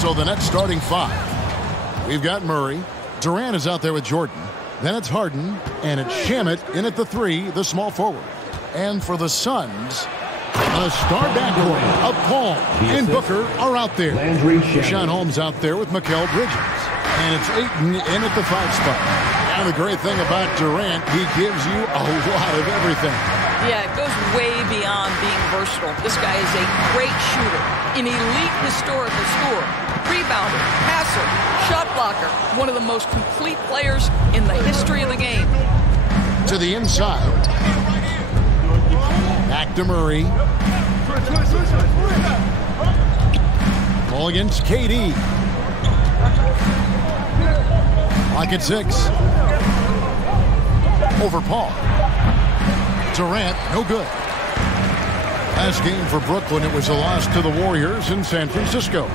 So the Nets starting five. We've got Murray. Durant is out there with Jordan. Then it's Harden. And it's Shamet in at the three, the small forward. And for the Suns, the star backcourt of Paul and Booker are out there. Sean Holmes out there with Mikal Bridges. And it's Ayton in at the 5 spot. And the great thing about Durant, he gives you a lot of everything. Yeah, it goes way beyond being versatile. This guy is a great shooter, an elite historical scorer, rebounder, passer, shot blocker, one of the most complete players in the history of the game. To the inside. Back to Murray. Ball against KD. Like at 6. Over Paul. Durant, no good. Last game for Brooklyn, it was a loss to the Warriors in San Francisco.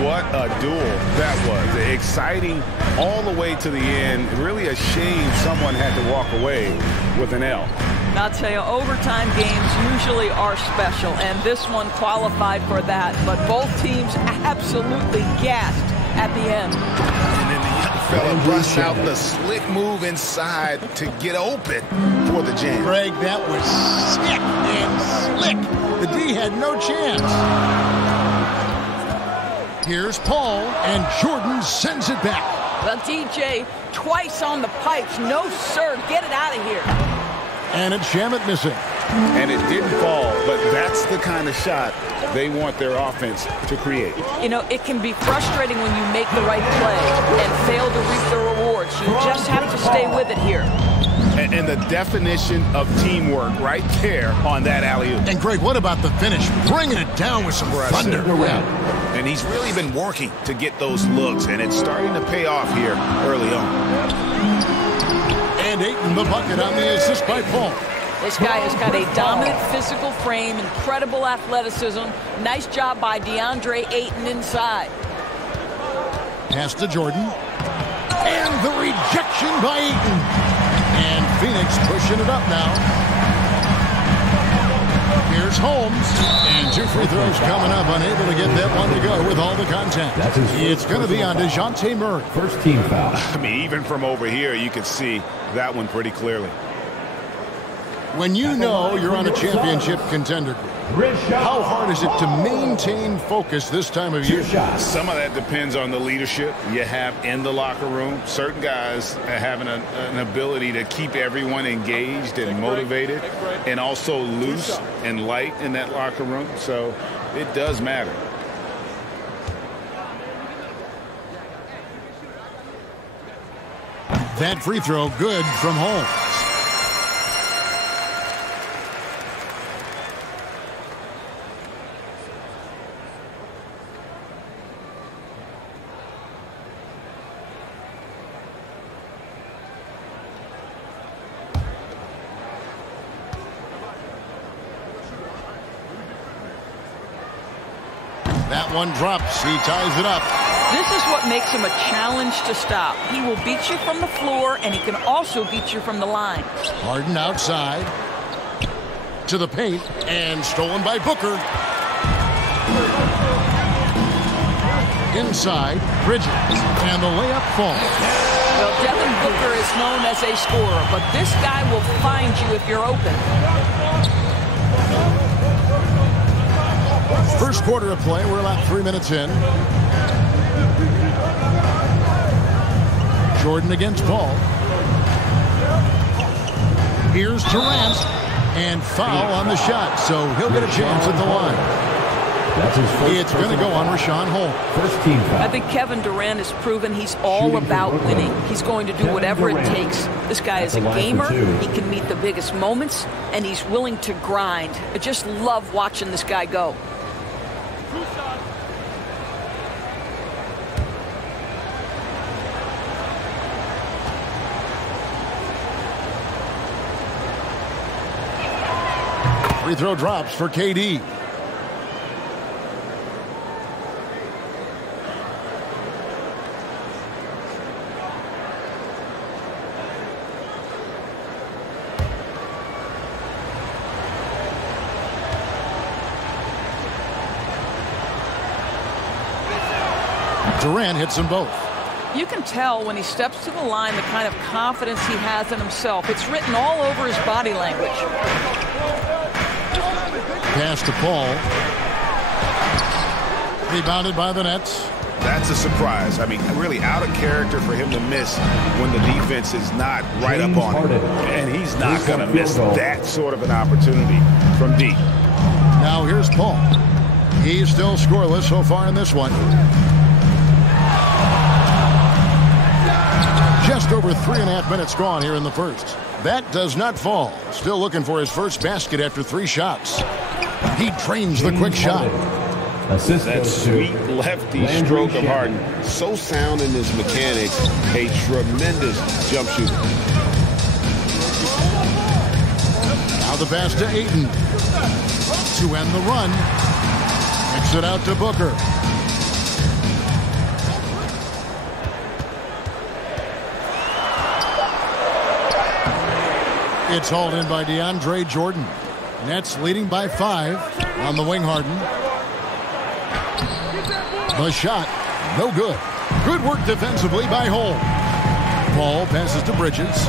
What a duel that was. Exciting all the way to the end. Really a shame someone had to walk away with an L. And I'll tell you, overtime games usually are special, and this one qualified for that. But both teams absolutely gassed at the end. And then the young fella busts out the slick move inside to get open for the jam. Greg, that was sick and slick. The D had no chance. Here's Paul, and Jordan sends it back. Well, DJ, twice on the pipes. No, sir. Get it out of here. And it's Shamet missing. And it didn't fall, but that's the kind of shot they want their offense to create. You know, it can be frustrating when you make the right play and fail to reap the rewards. You just have to stay with it here. And the definition of teamwork right there on that alley-oop. And Greg, what about the finish? Bringing it down with some thunder. And he's really been working to get those looks, and it's starting to pay off here early on. And Ayton the bucket on the assist by Paul. This guy has got a dominant physical frame, incredible athleticism. Nice job by DeAndre Ayton inside. Pass to Jordan. And the rejection by Ayton. And Phoenix pushing it up now. Here's Holmes. And 2 free throws coming up. Unable to get that one to go with all the contact. It's going to be on DeJounte Murray. First team foul. I mean, even from over here, you can see that one pretty clearly. When you know you're on a championship contender group, how hard is it to maintain focus this time of year? Some of that depends on the leadership you have in the locker room. Certain guys having an ability to keep everyone engaged and motivated and also loose and light in that locker room. So it does matter. That free throw good from Holmes. That one drops. He ties it up. This is what makes him a challenge to stop. He will beat you from the floor, and he can also beat you from the line. Harden outside. To the paint. And stolen by Booker. Inside. Bridges. And the layup falls. Well, Devin Booker is known as a scorer, but this guy will find you if you're open. First quarter of play. We're about 3 minutes in. Jordan against Paul. Here's Durant. And foul on the shot. So he'll get a chance at the line. It's going to go on Rashawn Holmes. First team foul. I think Kevin Durant has proven he's all about winning. He's going to do whatever it takes. This guy is a gamer. He can meet the biggest moments, and he's willing to grind. I just love watching this guy go. Free throw drops for KD. Durant hits them both. You can tell when he steps to the line the kind of confidence he has in himself. It's written all over his body language. Pass to Paul. Rebounded by the Nets. That's a surprise. I mean, really out of character for him to miss when the defense is not right up on him. And he's not going to miss that sort of an opportunity from deep. Now here's Paul. He's still scoreless so far in this one. Just over 3.5 minutes gone here in the first. That does not fall. Still looking for his first basket after 3 shots. He drains the quick shot. That sweet lefty stroke of Harden. So sound in his mechanics. A tremendous jump shooter. Now the pass to Ayton. To end the run. Kicks it out to Booker. It's hauled in by DeAndre Jordan. Nets leading by 5 on the wing. Harden. The shot, no good. Good work defensively by Holmes. Paul passes to Bridges.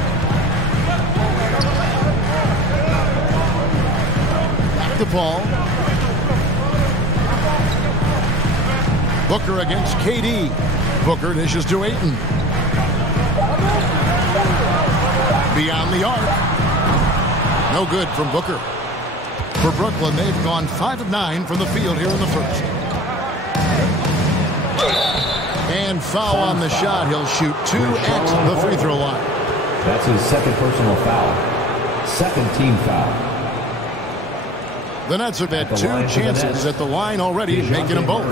Back to Paul. Booker against KD. Booker dishes to Ayton. Beyond the arc. No good from Booker. For Brooklyn, they've gone 5 of 9 from the field here in the first. And foul on the shot. He'll shoot 2 at the free throw line. That's his second personal foul. Second team foul. The Nets have had 2 chances at the line already, making them both.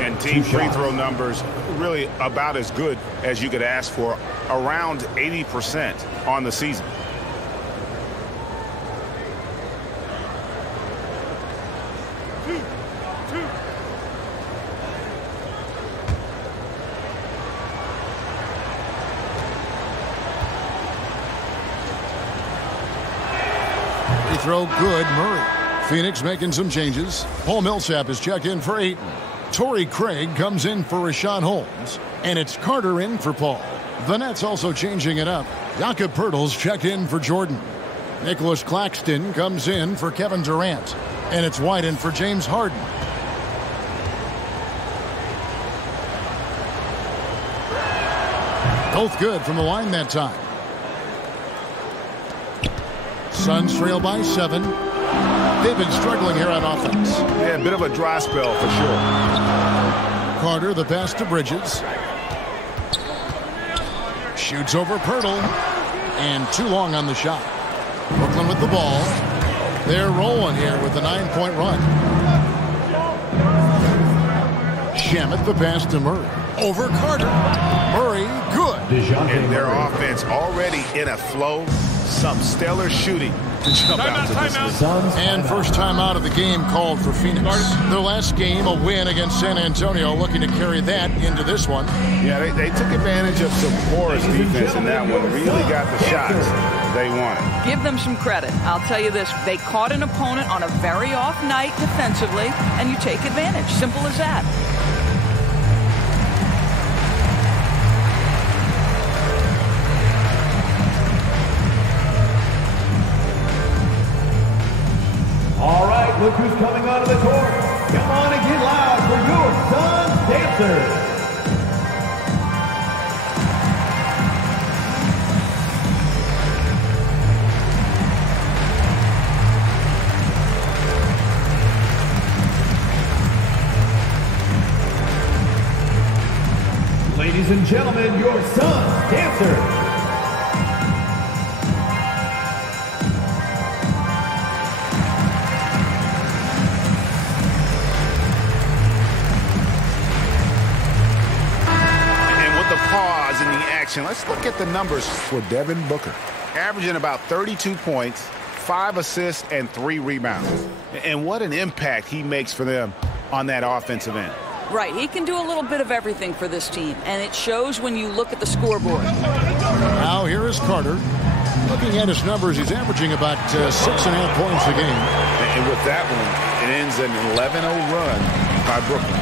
And team free throw numbers really about as good as you could ask for. Around 80% on the season. Throw good. Murray. Phoenix making some changes. Paul Millsap is checked in for Ayton. Torrey Craig comes in for Rashawn Holmes. And it's Carter in for Paul. The Nets also changing it up. Jakob Poeltl's checked in for Jordan. Nicholas Claxton comes in for Kevin Durant. And it's White in for James Harden. Both good from the line that time. Suns trail by 7. They've been struggling here on offense. Yeah, a bit of a dry spell for sure. Carter, the pass to Bridges. Shoots over Poeltl. And too long on the shot. Brooklyn with the ball. They're rolling here with a 9-point run. Shamet, the pass to Murray. Over Carter. Murray, good. And their offense already in a flow. Some stellar shooting to jump out to this lead. And first time out of the game called for Phoenix. Their last game, a win against San Antonio, looking to carry that into this one. Yeah, they took advantage of some porous defense in that one. Really got the shots they wanted. Give them some credit. I'll tell you this. They caught an opponent on a very off night defensively, and you take advantage. Simple as that. All right, look who's coming onto the court. Come on and get loud for your Suns dancers. Ladies and gentlemen, your Suns dancers. In the action, let's look at the numbers for Devin Booker. Averaging about 32 points, 5 assists, and 3 rebounds. And what an impact he makes for them on that offensive end. Right, he can do a little bit of everything for this team, and it shows when you look at the scoreboard. Now here is Carter. Looking at his numbers, he's averaging about 6.5 points a game. And with that one, it ends an 11-0 run by Brooklyn.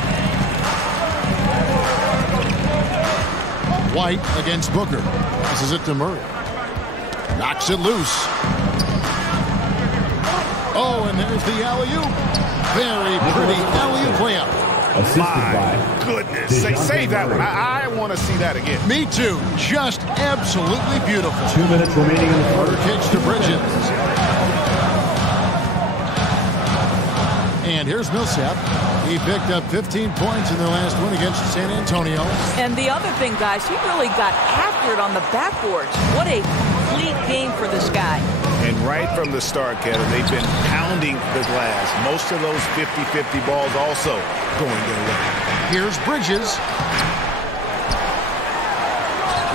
White against Booker. Passes it to Murray. Knocks it loose. Oh, and there's the alley-oop. Very pretty alley-oop layup. My goodness. Save that one. I want to see that again. Me too. Just absolutely beautiful. 2 minutes remaining in the quarter. Kicks to Bridges. And here's Millsap. He picked up 15 points in their last win against San Antonio. And the other thing, guys, he really got after it on the backboards. What a complete game for this guy. And right from the start, Kevin, they've been pounding the glass. Most of those 50-50 balls also going their way. Here's Bridges.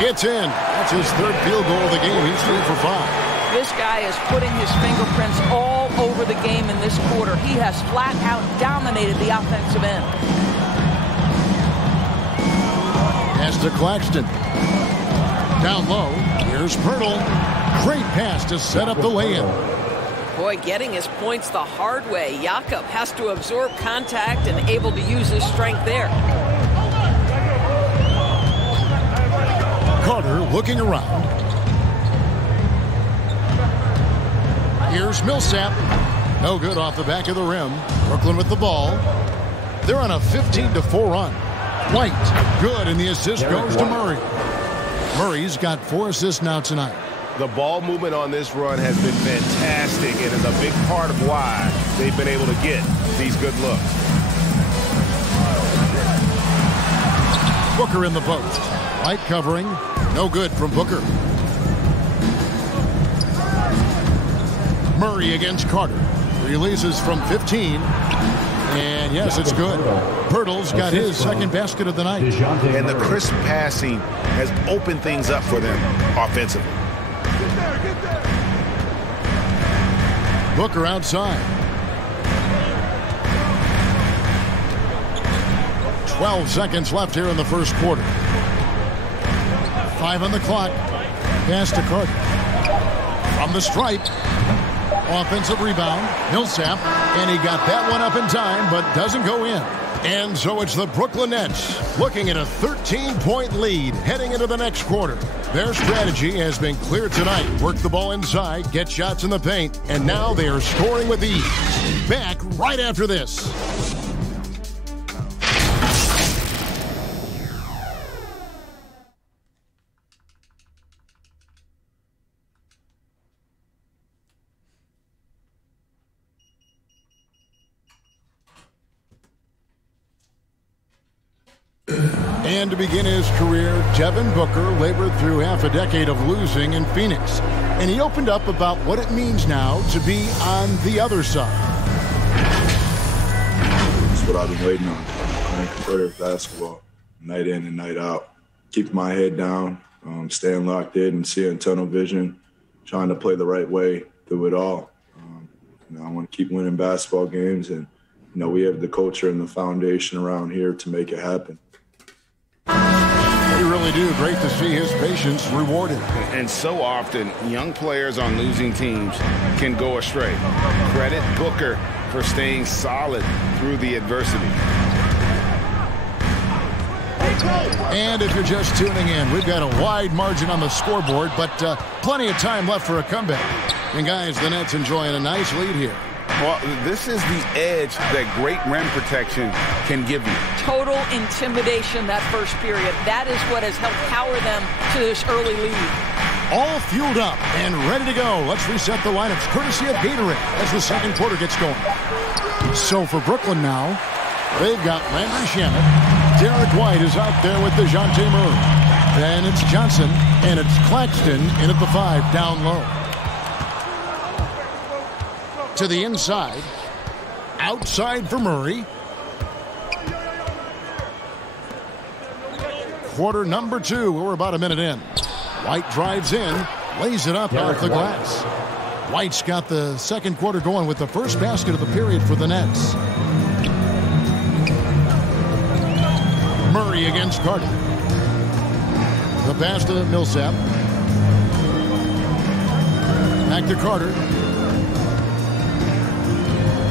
It's in. That's his third field goal of the game. He's 3 for 5. This guy is putting his fingerprints all over the game in this quarter. He has flat out dominated the offensive end. Pass to Claxton. Down low. Here's Pirtle. Great pass to set up the lay-in. Boy, getting his points the hard way. Jakob has to absorb contact and able to use his strength there. Carter looking around. Here's Millsap. No good off the back of the rim. Brooklyn with the ball. They're on a 15-4 run. White, good, and the assist goes to Murray. Murray's got 4 assists now tonight. The ball movement on this run has been fantastic and is a big part of why they've been able to get these good looks. Booker in the post. White covering. No good from Booker. Murray against Carter. Releases from 15. And yes, it's good. Pirtle's got his second basket of the night. And the crisp passing has opened things up for them offensively. Booker outside. 12 seconds left here in the first quarter. 5 on the clock. Pass to Carter. From the stripe. Offensive rebound. Millsap. And he got that one up in time, but doesn't go in. And so it's the Brooklyn Nets looking at a 13-point lead heading into the next quarter. Their strategy has been clear tonight. Work the ball inside, get shots in the paint, and now they are scoring with ease. Back right after this. And to begin his career, Devin Booker labored through half a decade of losing in Phoenix. And he opened up about what it means now to be on the other side. That's what I've been waiting on. Playing competitive basketball, night in and night out. Keeping my head down, staying locked in and seeing tunnel vision, trying to play the right way through it all. I want to keep winning basketball games, and we have the culture and the foundation around here to make it happen. You really do. Great to see his patience rewarded. And so often, young players on losing teams can go astray. Credit Booker for staying solid through the adversity. And if you're just tuning in, we've got a wide margin on the scoreboard, but plenty of time left for a comeback. And guys, the Nets enjoying a nice lead here. Well, this is the edge that great rim protection can give you. Total intimidation that first period. That is what has helped power them to this early lead. All fueled up and ready to go. Let's reset the lineups courtesy of Gatorade as the second quarter gets going. So for Brooklyn now, they've got Landry Shamet. Derek White is out there with DeJounte Murray. Then it's Johnson, and it's Claxton in at the 5 down low. To the inside. Outside for Murray. Quarter number 2. We're about a minute in. White drives in. Lays it up off the glass. White's got the second quarter going with the first basket of the period for the Nets. Murray against Carter. The pass to Millsap. Back to Carter.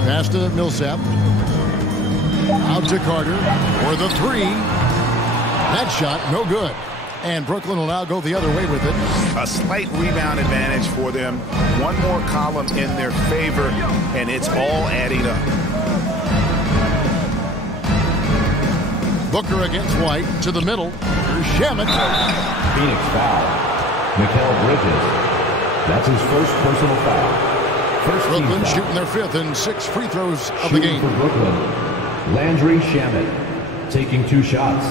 Pass to Millsap. Out to Carter for the 3. That shot, no good. And Brooklyn will now go the other way with it. A slight rebound advantage for them. One more column in their favor, and it's all adding up. Booker against White to the middle. Here's Shamet. Phoenix foul. Mikal Bridges. That's his first personal foul. First team Brooklyn foul. shooting their 5th and 6th free throws of the Shooting game. for Brooklyn, Landry Shamet, taking 2 shots.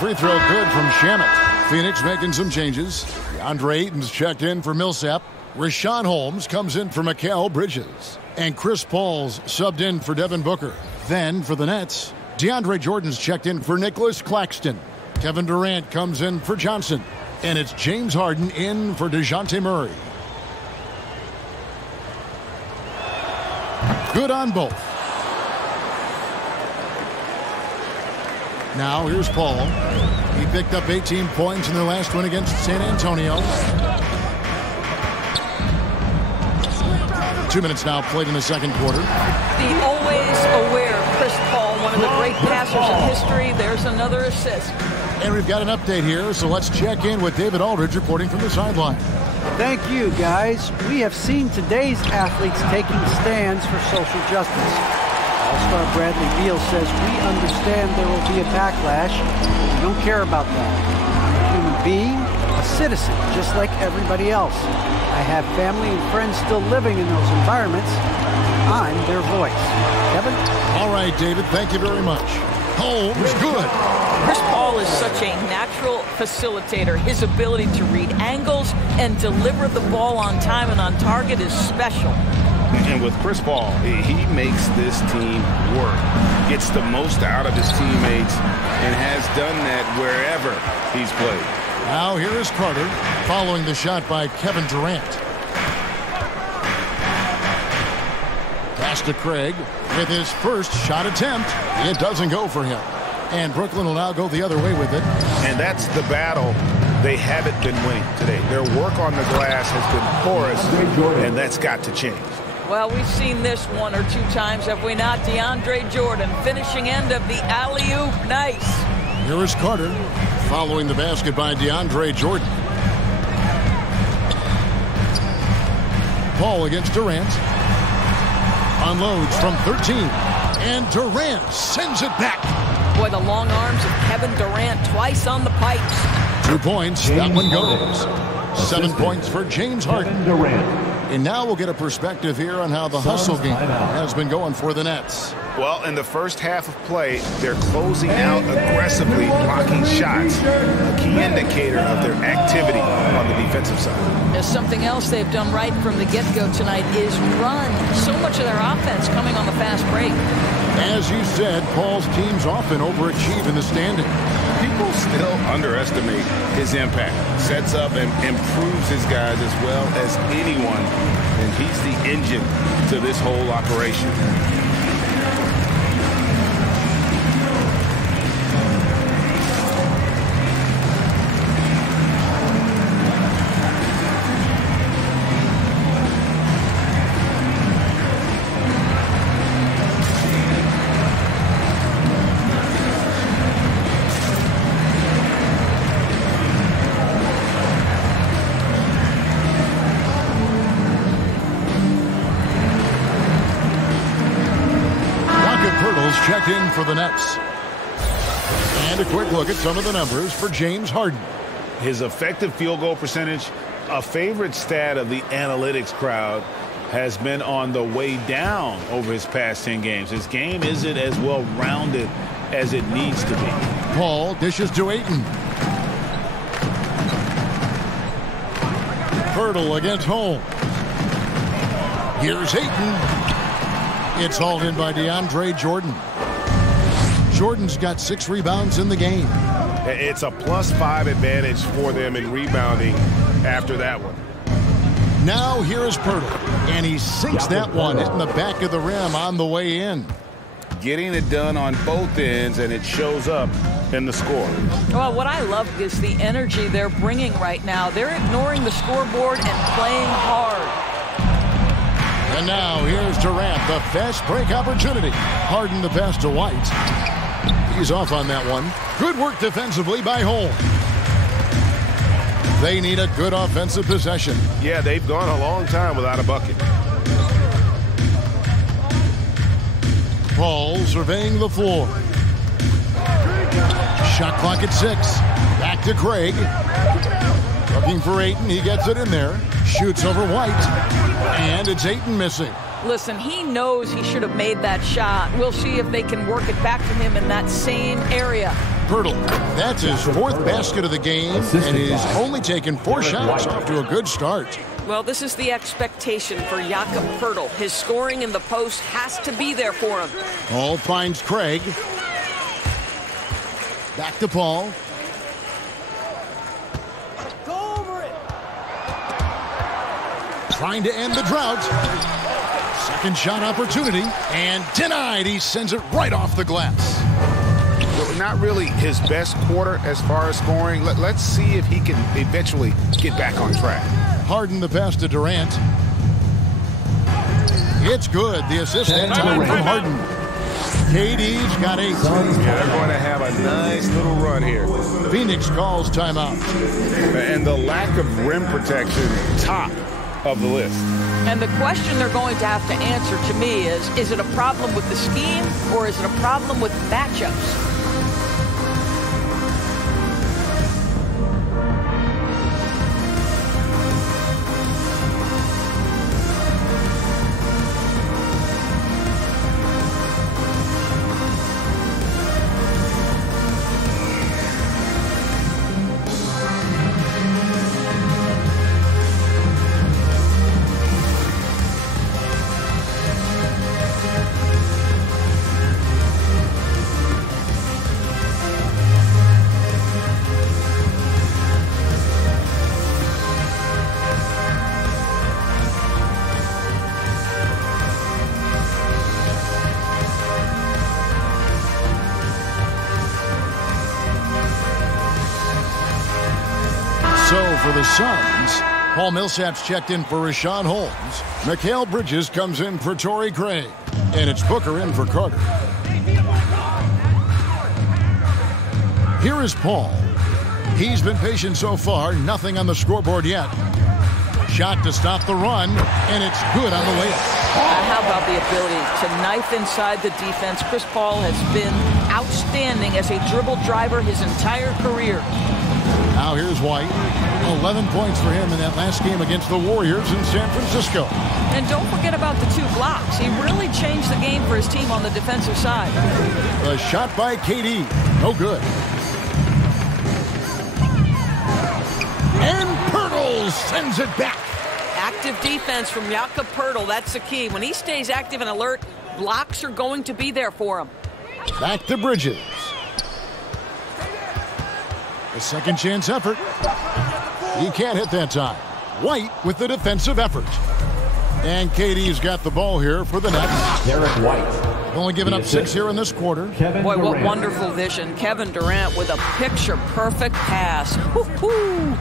Free throw good from Shamet. Phoenix making some changes. DeAndre Ayton's checked in for Millsap. Rashawn Holmes comes in for Mikal Bridges. And Chris Paul's subbed in for Devin Booker. Then for the Nets, DeAndre Jordan's checked in for Nicholas Claxton. Kevin Durant comes in for Johnson. And it's James Harden in for DeJounte Murray. Good on both. Now here's Paul. He picked up 18 points in their last win against San Antonio. 2 minutes now played in the second quarter. The always aware Chris Paul, one of the great passers in history. There's another assist. And we've got an update here, so let's check in with David Aldridge reporting from the sideline. Thank you, guys. We have seen today's athletes taking stands for social justice. All-star Bradley Beal says, we understand there will be a backlash. We don't care about that. I'm a human being, a citizen, just like everybody else. I have family and friends still living in those environments. I'm their voice. Kevin? All right, David, thank you very much. Holmes, good. Chris Paul is such a natural facilitator. His ability to read angles and deliver the ball on time and on target is special. And with Chris Paul, he makes this team work, gets the most out of his teammates, and has done that wherever he's played. Now here is Carter following the shot by Kevin Durant. Pass to Craig with his first shot attempt. It doesn't go for him. And Brooklyn will now go the other way with it. And that's the battle they haven't been winning today. Their work on the glass has been porous, and that's got to change. Well, we've seen this 1 or 2 times, have we not? DeAndre Jordan, finishing end of the alley-oop. Nice. Here is Carter following the basket by DeAndre Jordan. Paul against Durant. Unloads from 13. And Durant sends it back. Boy, the long arms of Kevin Durant twice on the pipes. 2 points. That one goes. 7 points for James Harden. Durant. And now we'll get a perspective here on how the hustle game has been going for the Nets. Well, in the first half of play, they're closing out aggressively, blocking shots, a key indicator of their activity on the defensive side. There's something else they've done right from the get-go tonight is run. So much of their offense coming on the fast break. As you said, Paul's teams often overachieve in the standing. People still underestimate his impact. Sets up and improves his guys as well as anyone, and he's the engine to this whole operation. Checked in for the Nets. And a quick look at some of the numbers for James Harden. His effective field goal percentage, a favorite stat of the analytics crowd, has been on the way down over his past 10 games. His game isn't as well-rounded as it needs to be. Paul dishes to Ayton. Hurdle against Holmes. Here's Ayton. It's hauled in by DeAndre Jordan. Jordan's got 6 rebounds in the game. It's a +5 advantage for them in rebounding after that one. Now here is Pirtle, and he sinks that one, hitting the back of the rim on the way in. getting it done on both ends, and it shows up in the score. Well, what I love is the energy they're bringing right now. They're ignoring the scoreboard and playing hard. And now here's Durant, the fast break opportunity. Harden the pass to White. He's off on that one. Good work defensively by Holmes. They need a good offensive possession. Yeah, they've gone a long time without a bucket. Paul surveying the floor. Shot clock at 6. Back to Craig. Looking for Ayton. He gets it in there. Shoots over White. And it's Ayton missing. Listen, he knows he should have made that shot. We'll see if they can work it back to him in that same area. Pirtle, that's his 4th basket of the game, and he's only taken 4 shots. Off to a good start. Well, this is the expectation for Jakob Pirtle. His scoring in the post has to be there for him. Paul finds Craig. Back to Paul. Go over it. Trying to end the drought. Second shot opportunity, and denied. He sends it right off the glass. Not really his best quarter as far as scoring. Let's see if he can eventually get back on track. Harden the pass to Durant. It's good. The assist that time from Harden. KD's got 8. Yeah, they're going to have a nice little run here. Phoenix calls timeout. And the lack of rim protection, top of the list. And the question they're going to have to answer to me is it a problem with the scheme or is it a problem with matchups? For the Suns, Paul Millsap's checked in for Rashawn Holmes. Mikal Bridges comes in for Torrey Craig. And it's Booker in for Carter. Here is Paul. He's been patient so far. Nothing on the scoreboard yet. Shot to stop the run, and it's good on the layup. How about the ability to knife inside the defense? Chris Paul has been outstanding as a dribble driver his entire career. Now here's White. 11 points for him in that last game against the Warriors in San Francisco. And don't forget about the 2 blocks. He really changed the game for his team on the defensive side. A shot by KD. No good. And Pirtle sends it back. Active defense from Jakob Pirtle. That's the key. When he stays active and alert, blocks are going to be there for him. Back to Bridges. A second chance effort. He can't hit that time. White with the defensive effort. And KD's got the ball here for the Nets. Derek White. Only given up 6 here in this quarter. Boy, what wonderful vision. Kevin Durant with a picture-perfect pass. Woo-hoo.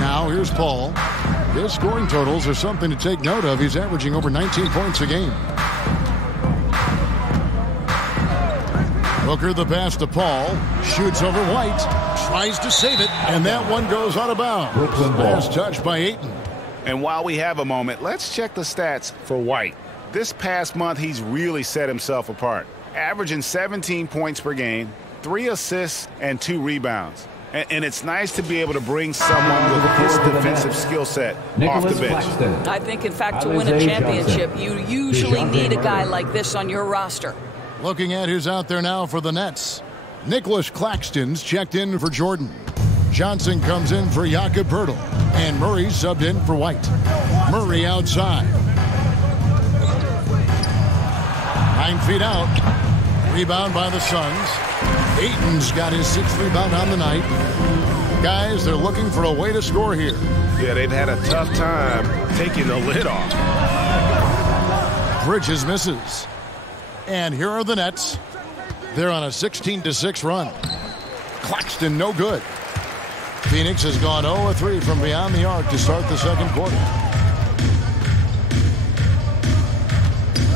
Now here's Paul. His scoring totals are something to take note of. He's averaging over 19 points a game. Booker the pass to Paul. Shoots over White. Tries to save it. And that one goes out of bounds. Last touch by Ayton. And while we have a moment, let's check the stats for White. This past month, he's really set himself apart. Averaging 17 points per game, 3 assists, and 2 rebounds. And it's nice to be able to bring someone with his defensive skill set off the bench. I think, in fact, to win a championship, you usually need a guy like this on your roster. Looking at who's out there now for the Nets. Nicholas Claxton's checked in for Jordan. Johnson comes in for Jakob Pirtle. And Murray subbed in for White. Murray outside. 9 feet out. Rebound by the Suns. Ayton's got his 6th rebound on the night. Guys, they're looking for a way to score here. Yeah, they've had a tough time taking the lid off. Bridges misses. And here are the Nets. They're on a 16-6 run. Claxton, no good. Phoenix has gone 0-3 from beyond the arc to start the second quarter.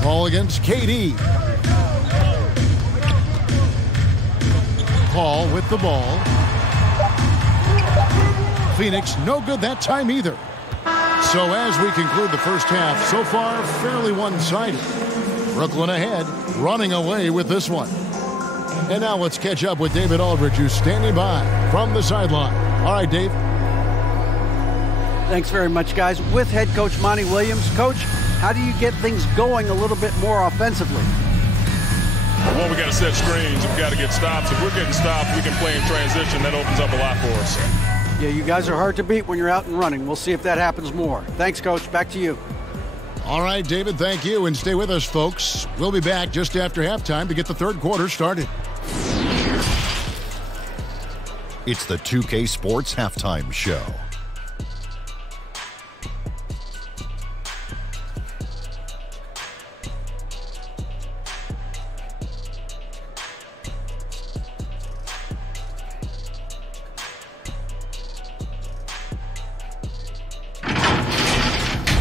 Ball against KD. Paul with the ball. Phoenix, no good that time either. So as we conclude the first half, so far fairly one-sided. Brooklyn ahead, running away with this one. And now let's catch up with David Aldridge, who's standing by from the sideline. All right, Dave. Thanks very much, guys. With head coach Monty Williams. Coach, how do you get things going a little bit more offensively? Well, we got to set screens. We've got to get stops. If we're getting stopped, we can play in transition. That opens up a lot for us. Yeah, you guys are hard to beat when you're out and running. We'll see if that happens more. Thanks, Coach. Back to you. All right, David, thank you. And stay with us, folks. We'll be back just after halftime to get the third quarter started. It's the 2K Sports Halftime Show.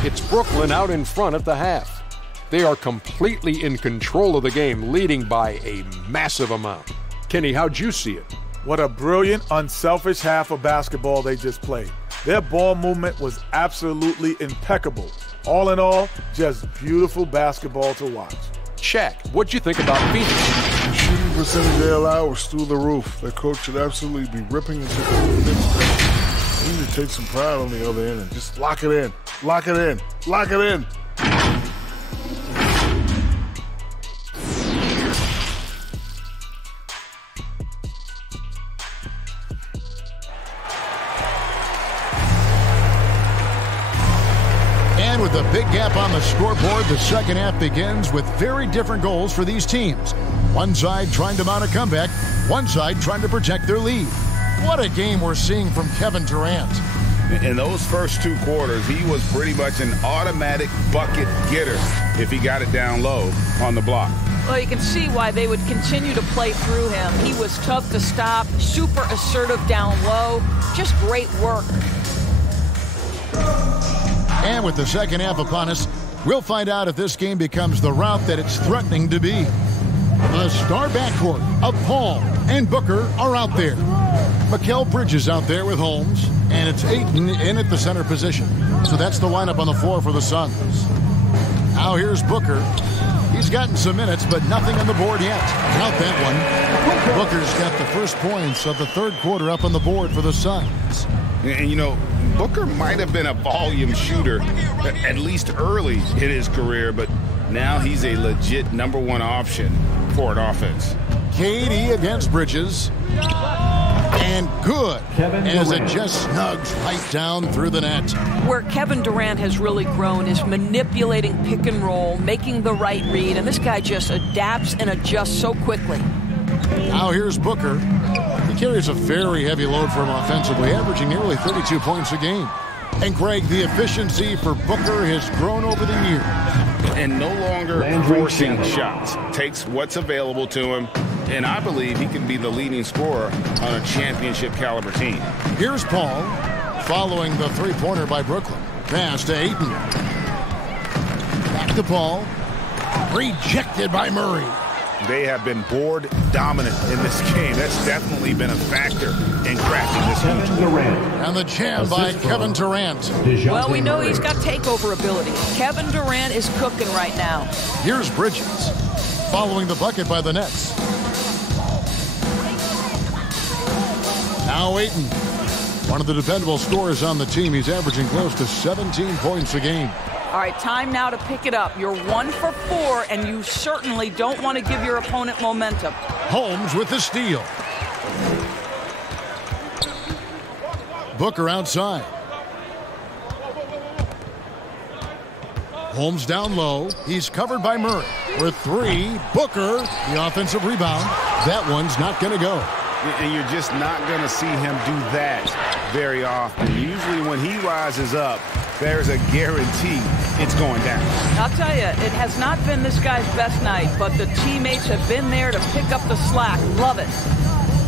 It's Brooklyn out in front at the half. They are completely in control of the game, leading by a massive amount. Kenny, how'd you see it? What a brilliant, unselfish half of basketball they just played. Their ball movement was absolutely impeccable. All in all, just beautiful basketball to watch. Shaq, what'd you think about Phoenix? The shooting percentage they allow was through the roof. Their coach should absolutely be ripping into the They need to take some pride on the other end and just lock it in. Lock it in. Lock it in. And with a big gap on the scoreboard, the second half begins with very different goals for these teams. One side trying to mount a comeback, one side trying to protect their lead. What a game we're seeing from Kevin Durant. In those first two quarters, he was pretty much an automatic bucket getter if he got it down low on the block. Well, you can see why they would continue to play through him. He was tough to stop, super assertive down low, just great work. And with the second half upon us, we'll find out if this game becomes the route that it's threatening to be. The star backcourt of Paul and Booker are out there. Mikal Bridges out there with Holmes, and it's Ayton in at the center position. So that's the lineup on the floor for the Suns. Now here's Booker. He's gotten some minutes, but nothing on the board yet. Count that one. Booker's got the first points of the third quarter up on the board for the Suns. And, you know, Booker might have been a volume shooter, at least early in his career, but now he's a legit number one option for an offense. KD against Bridges. And good, as it just snugs right down through the net. Where Kevin Durant has really grown is manipulating pick and roll, making the right read, and this guy just adapts and adjusts so quickly. Now here's Booker. He carries a very heavy load for him offensively, averaging nearly 32 points a game. And Greg, the efficiency for Booker has grown over the years. And no longer forcing shots. Takes what's available to him, and I believe he can be the leading scorer on a championship caliber team. Here's Paul, following the three-pointer by Brooklyn. Pass to Ayton. Back to Paul. Rejected by Murray. They have been board dominant in this game. That's definitely been a factor in cracking this huge lead. And the jam by Kevin Durant. Well, we know he's got takeover ability. Kevin Durant is cooking right now. Here's Bridges, following the bucket by the Nets. Now Ayton, one of the dependable scorers on the team. He's averaging close to 17 points a game. All right, time now to pick it up. You're 1 for 4, and you certainly don't want to give your opponent momentum. Holmes with the steal. Booker outside. Holmes down low. He's covered by Murray. For three, Booker, the offensive rebound. That one's not going to go. And you're just not going to see him do that very often. Usually when he rises up, there's a guarantee it's going down. I'll tell you, it has not been this guy's best night, but the teammates have been there to pick up the slack. Love it.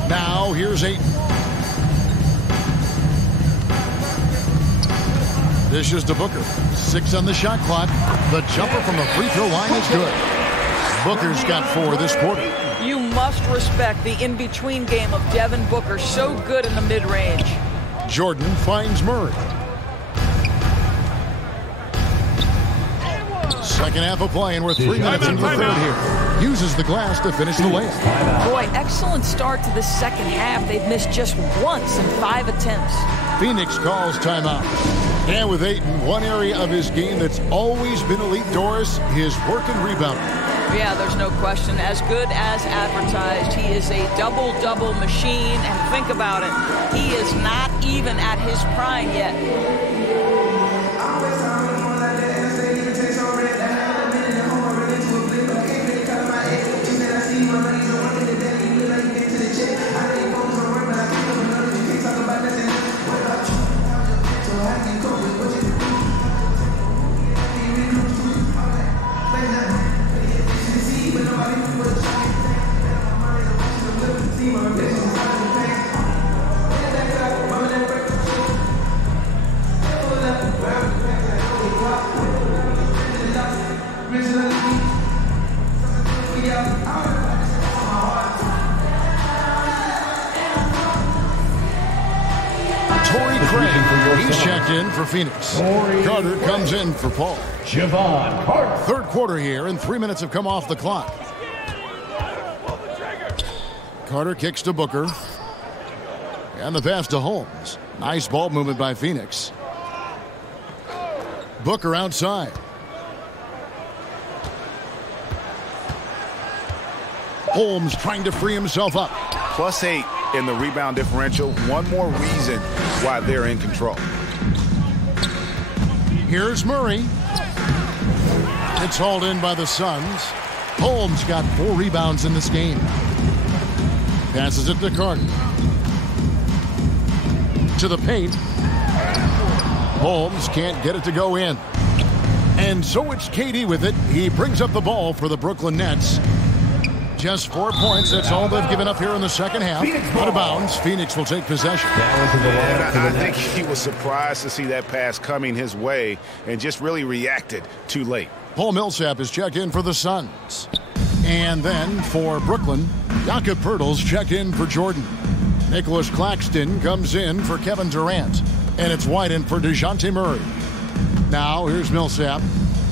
Now here's Ayton. Dishes to Booker. 6 on the shot clock. The jumper from the free throw line is good. Booker's got 4 this quarter. You must respect the in-between game of Devin Booker. So good in the mid-range. Jordan finds Murray. Second half of play, and we're 3 minutes into the third here. Uses the glass to finish the layup. Boy, excellent start to the second half. They've missed just once in 5 attempts. Phoenix calls timeout. And with Ayton, one area of his game that's always been elite, Doris, his work and rebounding. Yeah, there's no question. As good as advertised, he is a double-double machine. And think about it, he is not even at his prime yet. He's checked in for Phoenix. Carter comes in for Paul. Javon Carter. Third quarter here, and 3 minutes have come off the clock. Carter kicks to Booker. And the pass to Holmes. Nice ball movement by Phoenix. Booker outside. Holmes trying to free himself up. +8 in the rebound differential. One more reason why they're in control. Here's Murray. It's hauled in by the Suns. Holmes got 4 rebounds in this game. Passes it to Carter. To the paint. Holmes can't get it to go in. And so it's KD with it. He brings up the ball for the Brooklyn Nets. Just 4 points. That's all they've given up here in the second half. Out of bounds. Phoenix will take possession. I think he was surprised to see that pass coming his way and just really reacted too late. Paul Millsap is checked in for the Suns. And then for Brooklyn, Jakob Poeltl's checked in for Jordan. Nicholas Claxton comes in for Kevin Durant. And it's Whiten for DeJounte Murray. Now here's Millsap.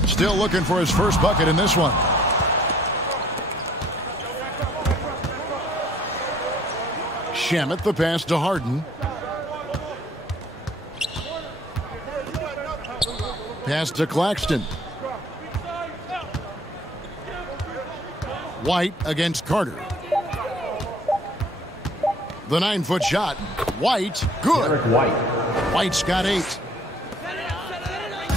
Still looking for his first bucket in this one. Shamet, the pass to Harden. Pass to Claxton. White against Carter. The 9-foot shot. White, good. White's got 8.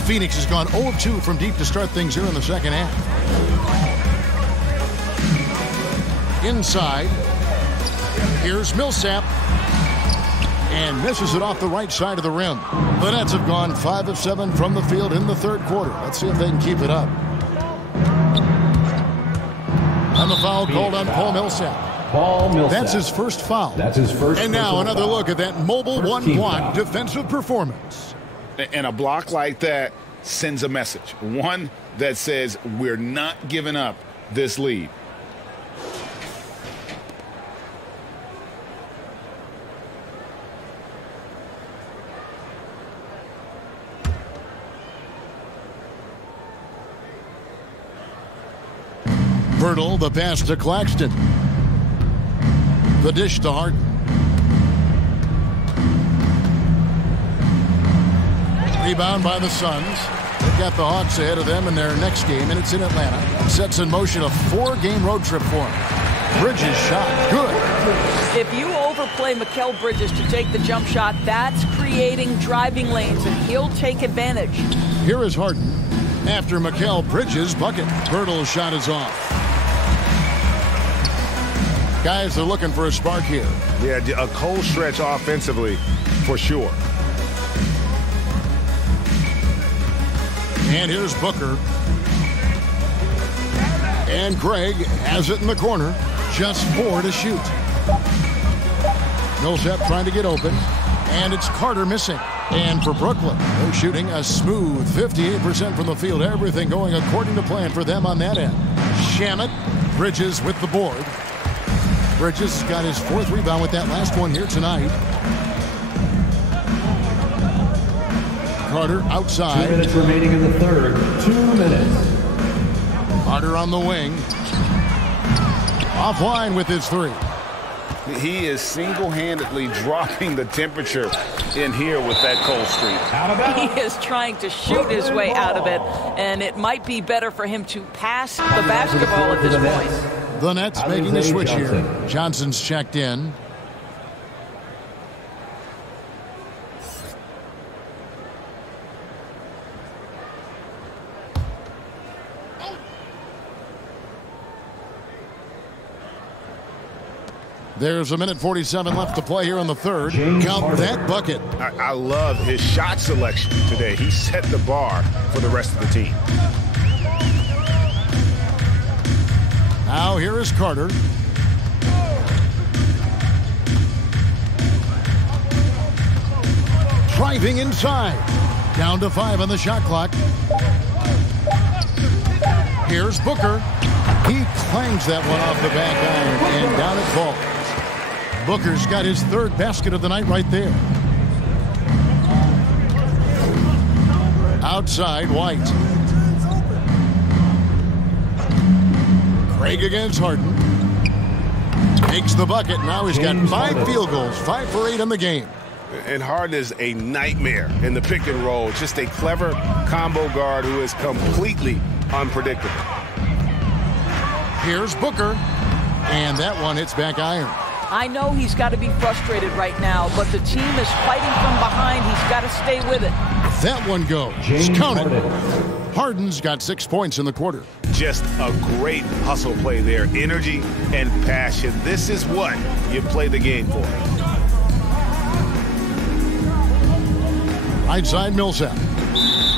Phoenix has gone 0 of 2 from deep to start things here in the second half. Inside. Here's Millsap. And misses it off the right side of the rim. The Nets have gone 5 of 7 from the field in the third quarter. Let's see if they can keep it up. And the foul called on Paul Millsap. That's his first foul. And now another look at that mobile one-block defensive performance. And a block like that sends a message. One that says we're not giving up this lead. Poeltl, the pass to Claxton. The dish to Harden. Rebound by the Suns. They've got the Hawks ahead of them in their next game, and it's in Atlanta. Sets in motion a 4-game road trip for them. Bridges shot. Good. If you overplay Mikal Bridges to take the jump shot, that's creating driving lanes, and he'll take advantage. Here is Harden. After Mikal Bridges' bucket. Poeltl's shot is off. Guys, they're looking for a spark here. Yeah, a cold stretch offensively for sure. And here's Booker. And Craig has it in the corner. Just 4 to shoot. Millsap trying to get open. And it's Carter missing. And for Brooklyn, they're shooting a smooth 58% from the field. Everything going according to plan for them on that end. Shamet, Bridges with the board. Bridges got his 4th rebound with that last one here tonight. Carter outside. 2 minutes remaining in the third. 2 minutes. Carter on the wing. Offline with his 3. He is single-handedly dropping the temperature in here with that cold streak. He is trying to shoot his way out of it, and it might be better for him to pass the basketball at this point. The Nets making a switch here. Johnson's checked in. There's a minute 47 left to play here in the third. Count that bucket. I love his shot selection today. He set the bar for the rest of the team. Now here is Carter. Driving inside. Down to 5 on the shot clock. Here's Booker. He clangs that one off the back iron, and down it falls. Booker's got his 3rd basket of the night right there. Outside, White. Craig against Harden. Takes the bucket. Now he's got 5 field goals, 5 for 8 in the game. And Harden is a nightmare in the pick and roll. Just a clever combo guard who is completely unpredictable. Here's Booker. And that one hits back iron. I know he's got to be frustrated right now, but the team is fighting from behind. He's got to stay with it. That one goes. Count it. Harden's got 6 points in the quarter. Just a great hustle play there. Energy and passion. This is what you play the game for. Right side, Millsap.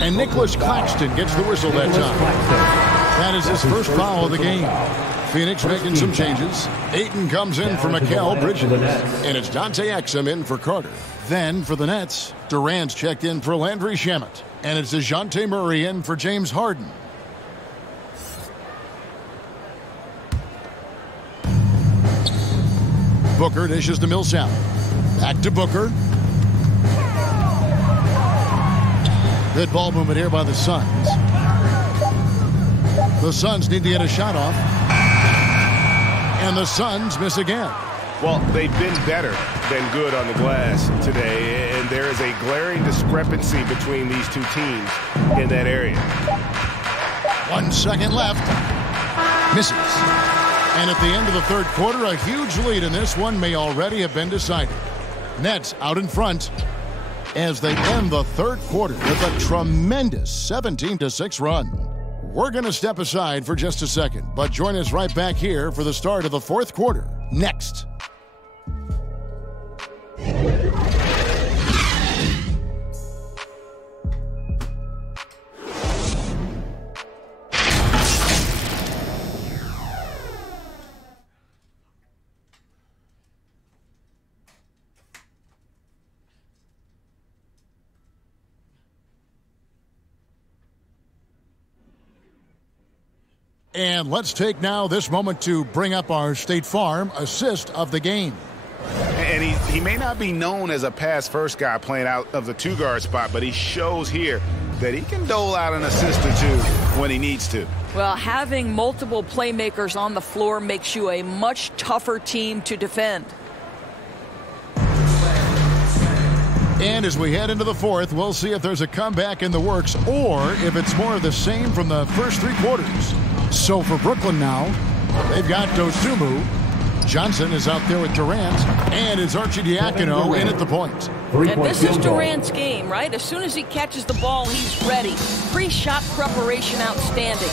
And Nicholas Claxton gets the whistle that time. That is his first foul of the game. Phoenix making some changes. Ayton comes in for Mikal Bridges. And it's Dante Exum in for Carter. Then for the Nets, Durant's checked in for Landry Shamet. And it's DeJounte Murray in for James Harden. Booker dishes to Millsap. Back to Booker. Good ball movement here by the Suns. The Suns need to get a shot off. And the Suns miss again. Well, they've been better than good on the glass today, and there is a glaring discrepancy between these two teams in that area. 1 second left. Misses. And at the end of the third quarter, a huge lead in this one may already have been decided. Nets out in front as they end the third quarter with a tremendous 17-6 run. We're going to step aside for just a second, but join us right back here for the start of the fourth quarter next. And let's take now this moment to bring up our State Farm assist of the game. And he may not be known as a pass-first guy playing out of the two-guard spot, but he shows here that he can dole out an assist or two when he needs to. Well, having multiple playmakers on the floor makes you a much tougher team to defend. And as we head into the fourth, we'll see if there's a comeback in the works or if it's more of the same from the first three quarters. So for Brooklyn now, they've got Dosunmu. Johnson is out there with Durant, and it's Arcidiacono in at the point. And this is Durant's game, right? As soon as he catches the ball, he's ready. Pre-shot preparation outstanding.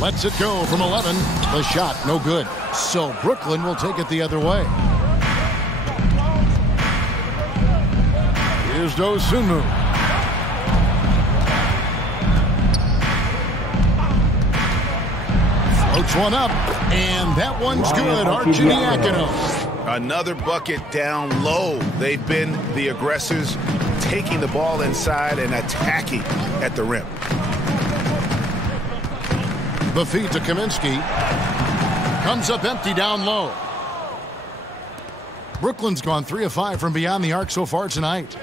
Lets it go from 11. The shot, no good. So Brooklyn will take it the other way. Here's Dosunmu. Floats one up, and that one's good. Arcidiacono. Another bucket down low. They've been the aggressors, taking the ball inside and attacking at the rim. The feed to Kaminsky. Comes up empty down low. Brooklyn's gone 3 of 5 from beyond the arc so far tonight.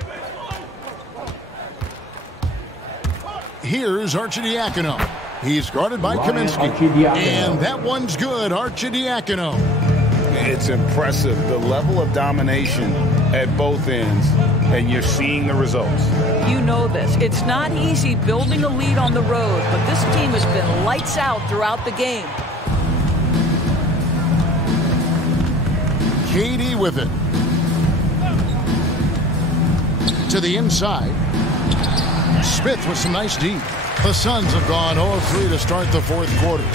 Here's Arcidiacono. He's guarded by Kaminsky. And that one's good. Arcidiacono. It's impressive, the level of domination at both ends, and you're seeing the results. You know this. It's not easy building a lead on the road, but this team has been lights out throughout the game. KD with it. To the inside. Smith with some nice D. The Suns have gone 0-3 to start the fourth quarter.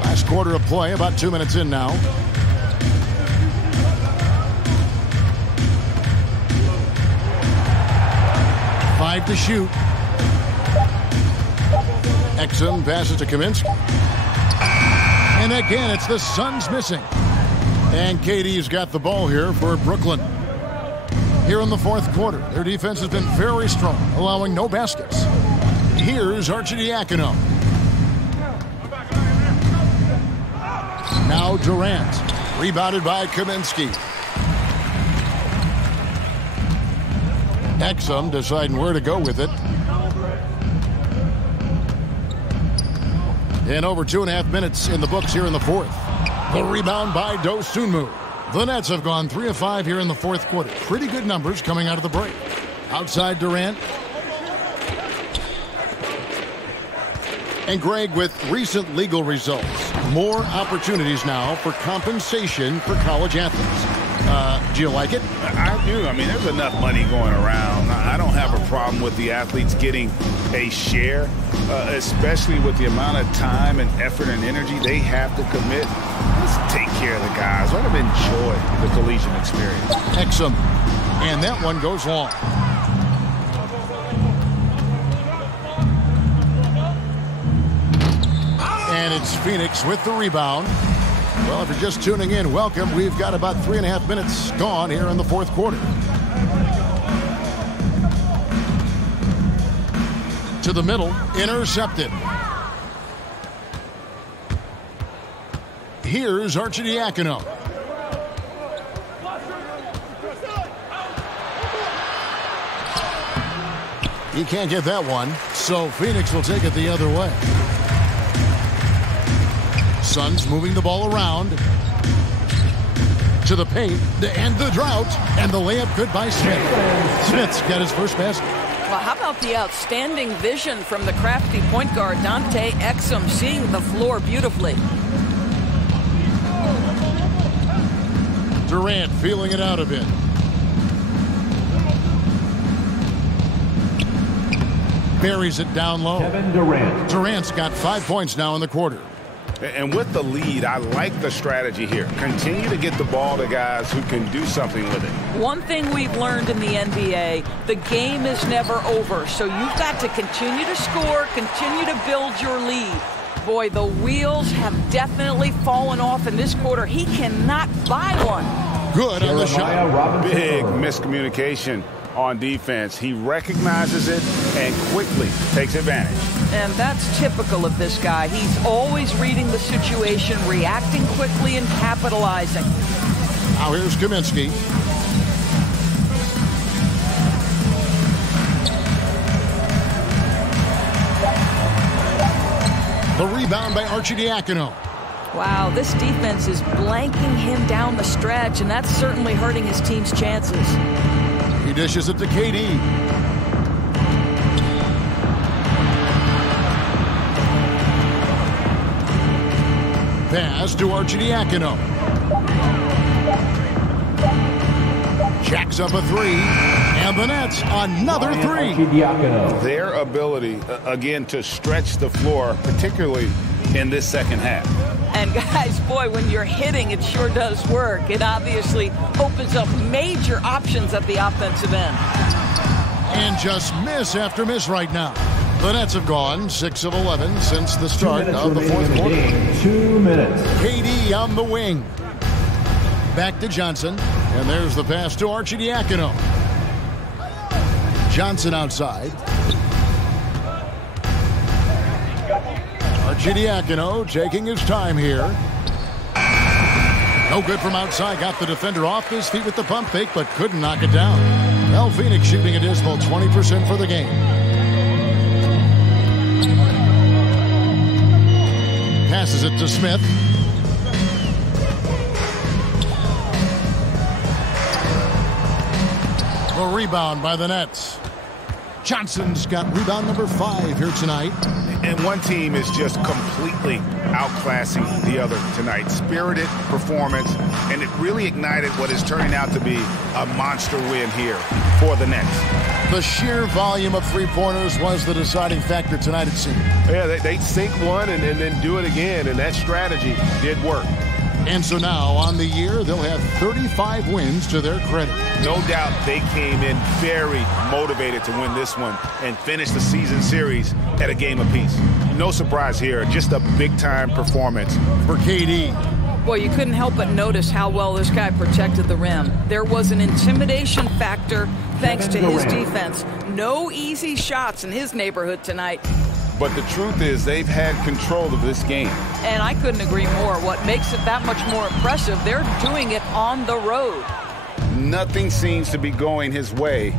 Last quarter of play, about 2 minutes in now. Five to shoot. Exum passes to Kaminsky. And again, it's the Suns missing. And KD's got the ball here for Brooklyn. Here in the fourth quarter, their defense has been very strong, allowing no baskets. Here's Arcidiacono. Now Durant, rebounded by Kaminsky. Exum deciding where to go with it. And over 2.5 minutes in the books here in the fourth. The rebound by Dosunmu. The Nets have gone 3 of 5 here in the fourth quarter. Pretty good numbers coming out of the break. Outside Durant. And Greg, with recent legal results, more opportunities now for compensation for college athletes. Do you like it? I do. I mean, there's enough money going around. I don't have a problem with the athletes getting a share, especially with the amount of time and effort and energy they have to commit. Let's take care of the guys. Let them enjoy the collegiate experience. Exum. And that one goes long. And it's Phoenix with the rebound. Well, if you're just tuning in, welcome. We've got about 3.5 minutes gone here in the fourth quarter. To the middle, intercepted. Here's Arcidiacono. He can't get that one, so Phoenix will take it the other way. Suns moving the ball around. To the paint, to end the drought, and the layup good by Smith. Smith's got his first basket. Well, how about the outstanding vision from the crafty point guard, Dante Exum, seeing the floor beautifully. Durant feeling it out a bit. Buries it down low. Devin Durant. Durant's got 5 points now in the quarter. And with the lead, I like the strategy here. Continue to get the ball to guys who can do something with it. One thing we've learned in the NBA, the game is never over. So you've got to continue to score, continue to build your lead. Boy, the wheels have definitely fallen off in this quarter. He cannot buy one. Good on the shot. Big miscommunication on defense. He recognizes it and quickly takes advantage. And that's typical of this guy. He's always reading the situation, reacting quickly, and capitalizing. Now here's Kaminsky. The rebound by Arcidiacono. Wow, this defense is blanking him down the stretch, and that's certainly hurting his team's chances. He dishes it to KD. Pass to Arcidiacono. Jacks up a three, And the Nets, another three. Their ability, again, to stretch the floor, particularly in this second half. And guys, boy, when you're hitting, it sure does work. It obviously opens up major options at the offensive end. And just miss after miss right now. The Nets have gone 6 of 11 since the start of the fourth quarter. 2 minutes. KD on the wing. Back to Johnson. And there's the pass to Arcidiacono. Johnson outside. Arcidiacono taking his time here. No good from outside. Got the defender off his feet with the pump fake, but couldn't knock it down. Well, Phoenix shooting a dismal 20% for the game. Passes it to Smith. A rebound by the Nets. Johnson's got rebound number 5 here tonight. And one team is just completely outclassing the other tonight. Spirited performance, and it really ignited what is turning out to be a monster win here for the Nets. The sheer volume of three-pointers was the deciding factor tonight, it seemed. Yeah, they sink one and then do it again, and that strategy did work. And so now, on the year, they'll have 35 wins to their credit. No doubt they came in very motivated to win this one and finish the season series at a game apiece. No surprise here, just a big-time performance for KD. Boy, you couldn't help but notice how well this guy protected the rim. There was an intimidation factor thanks to his defense. No easy shots in his neighborhood tonight. But the truth is they've had control of this game. And I couldn't agree more. What makes it that much more impressive, they're doing it on the road. Nothing seems to be going his way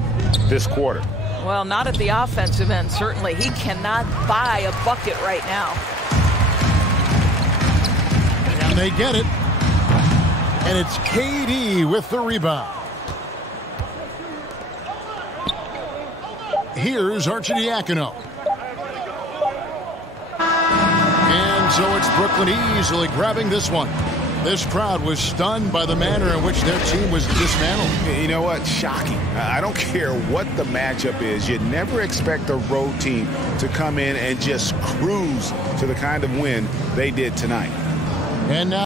this quarter. Well, not at the offensive end, certainly. He cannot buy a bucket right now. And they get it. And it's KD with the rebound. Here's Arcidiacono. And so it's Brooklyn easily grabbing this one. This crowd was stunned by the manner in which their team was dismantled. You know what? Shocking. I don't care what the matchup is. You never expect a road team to come in and just cruise to the kind of win they did tonight. And now